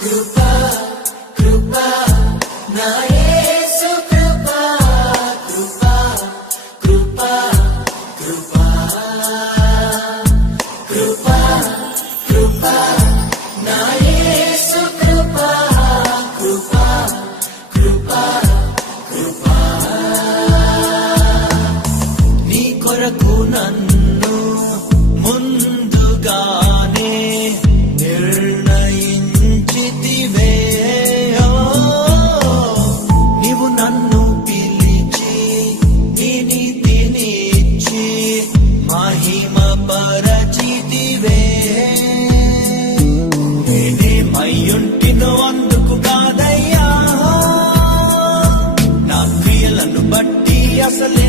కృపా కృపా నా యేసు కృపా కృపా కృపా కృపా కృపా కృపా నా యేసు కృపా కృపా కృపా కృపా నీ కొరకు నన్ను ముందుగానే నిర్ణయించితివే నీవు నన్ను పిలిచి నీ నీతినిచ్చి మహిమ పరచితివే నేనేమయ్యుంటినో అందుకు కాదయ్యా నా క్రియలను బట్టి అసలు